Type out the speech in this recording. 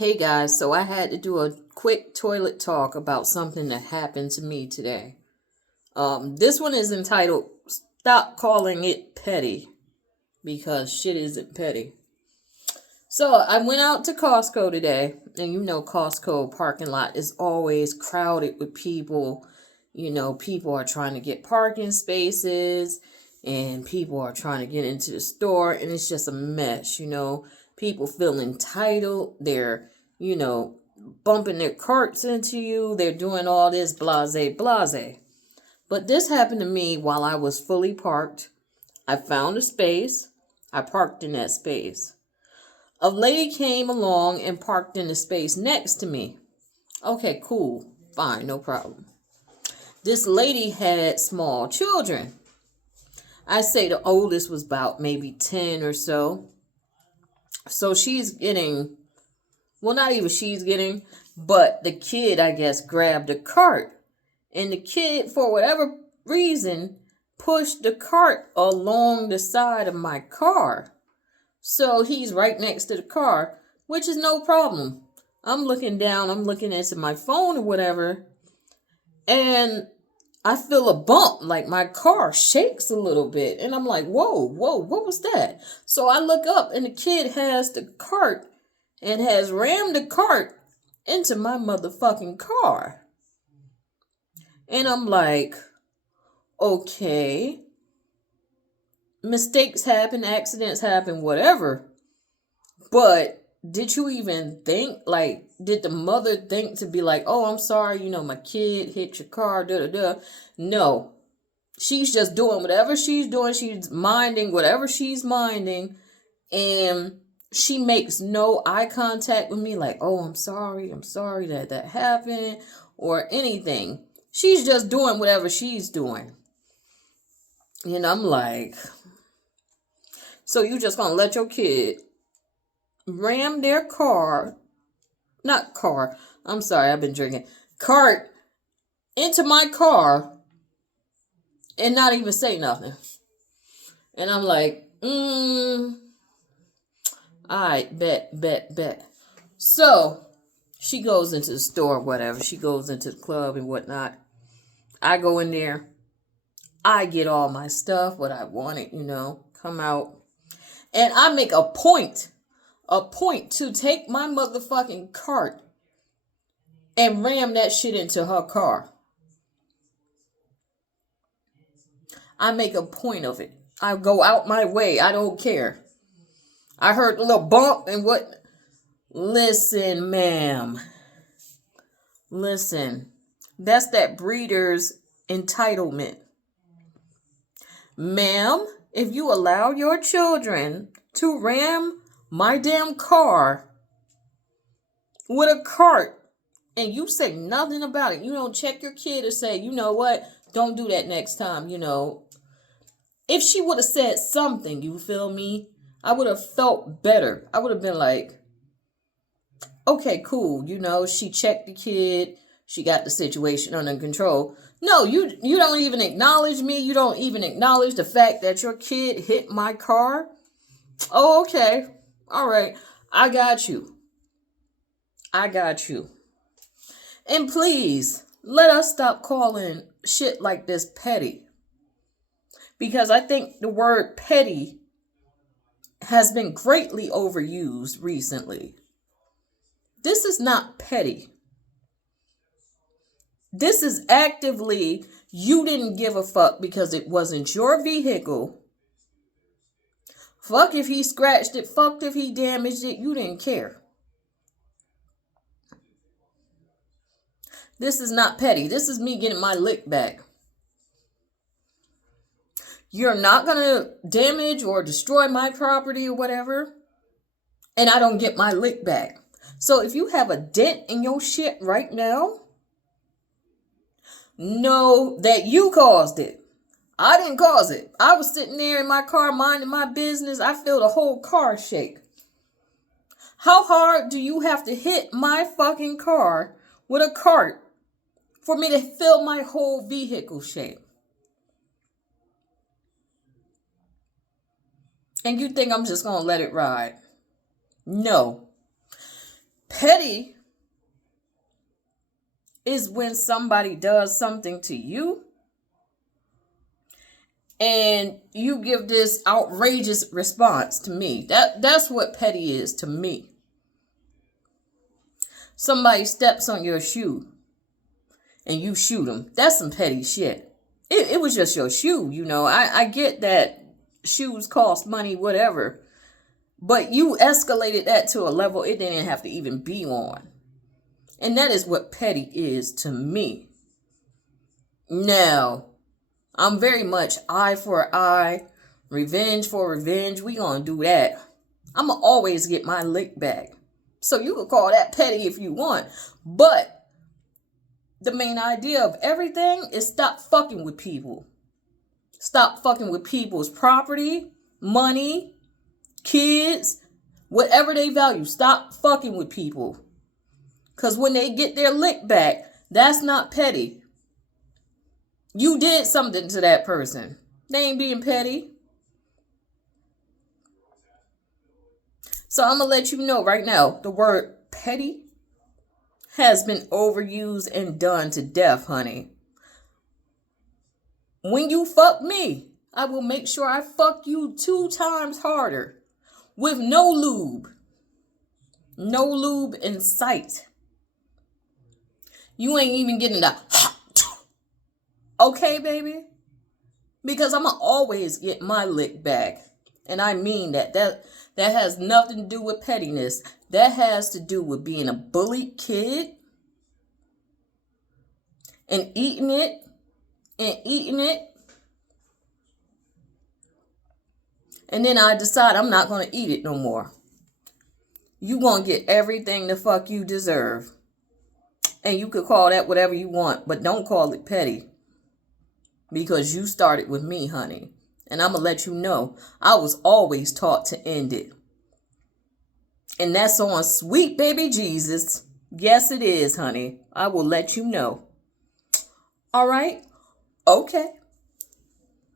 Hey guys, so I had to do a quick toilet talk about something that happened to me today. This one is entitled Stop Calling It Petty because shit isn't petty. So I went out to Costco today, and you know Costco parking lot is always crowded with people. You know, people are trying to get parking spaces and people are trying to get into the store, and it's just a mess, People feel entitled. They're, bumping their carts into you. They're doing all this blase blase. But this happened to me while I was fully parked. I found a space. I parked in that space. A lady came along and parked in the space next to me. Okay, cool. Fine, no problem. This lady had small children. I say the oldest was about maybe 10 or so. So she's getting, well, not even she's getting, but the kid, I guess, grabbed a cart. And the kid, for whatever reason, pushed the cart along the side of my car. So he's right next to the car, which is no problem. I'm looking down, I'm looking into my phone or whatever, and I feel a bump, like my car shakes a little bit. And I'm like, whoa, what was that? So I look up and the kid has the cart and has rammed the cart into my motherfucking car. And I'm like, okay, mistakes happen, accidents happen, whatever. But did you even think, like, did the mother think to be like, oh, I'm sorry, my kid hit your car, da-da-da. No. She's just doing whatever she's doing. She's minding whatever she's minding. And she makes no eye contact with me like, oh, I'm sorry that happened or anything. She's just doing whatever she's doing. And I'm like, so you just gonna let your kid ram their cart into my car and not even say nothing? And I'm like, alright, bet. So she goes into the store, whatever. She goes into the club and whatnot. I go in there. I get all my stuff, what I wanted, come out. And I make a point to take my motherfucking cart and ram that shit into her car. I make a point of it. I go out my way. I don't care. I heard a little bump and what? Listen, ma'am. Listen. That's that breeder's entitlement. Ma'am, if you allow your children to ram my damn car with a cart and you say nothing about it, you don't check your kid or say, you know what, don't do that next time, If she would have said something, you feel me, I would have felt better. I would have been like, okay, cool, she checked the kid, she got the situation under control. No, you don't even acknowledge me. You don't even acknowledge the fact that your kid hit my car. Oh, okay. All right. I got you. And please, let us stop calling shit like this petty. Because I think the word petty has been greatly overused recently. This is not petty. This is actively, you didn't give a fuck because it wasn't your vehicle. Fuck if he scratched it. Fuck if he damaged it. You didn't care. This is not petty. This is me getting my lick back. You're not going to damage or destroy my property or whatever, and I don't get my lick back. So if you have a dent in your shit right now, know that you caused it. I didn't cause it. I was sitting there in my car minding my business. I feel the whole car shake. How hard do you have to hit my fucking car with a cart for me to feel my whole vehicle shake? And you think I'm just going to let it ride? No. Petty is when somebody does something to you and you give this outrageous response to me. That's what petty is to me. Somebody steps on your shoe and you shoot them. That's some petty shit. It was just your shoe, you know. I get that shoes cost money, whatever. But you escalated that to a level it didn't have to even be on. And that is what petty is to me. Now, I'm very much eye for eye, revenge for revenge. We gonna do that. I'm gonna always get my lick back. So you can call that petty if you want. But the main idea of everything is stop fucking with people. Stop fucking with people's property, money, kids, whatever they value. Stop fucking with people. Because when they get their lick back, that's not petty. You did something to that person. They ain't being petty. So I'm going to let you know right now, the word petty has been overused and done to death, honey. When you fuck me, I will make sure I fuck you 2 times harder with no lube. No lube in sight. You ain't even getting the okay, baby? Because I'm going to always get my lick back. And I mean that. That has nothing to do with pettiness. That has to do with being a bullied kid and eating it and eating it. And then I decide I'm not going to eat it no more. You going to get everything the fuck you deserve. And you could call that whatever you want, but don't call it petty. Because you started with me, honey. And I'm going to let you know, I was always taught to end it. And that's on sweet baby Jesus. Yes, it is, honey. I will let you know. All right? Okay.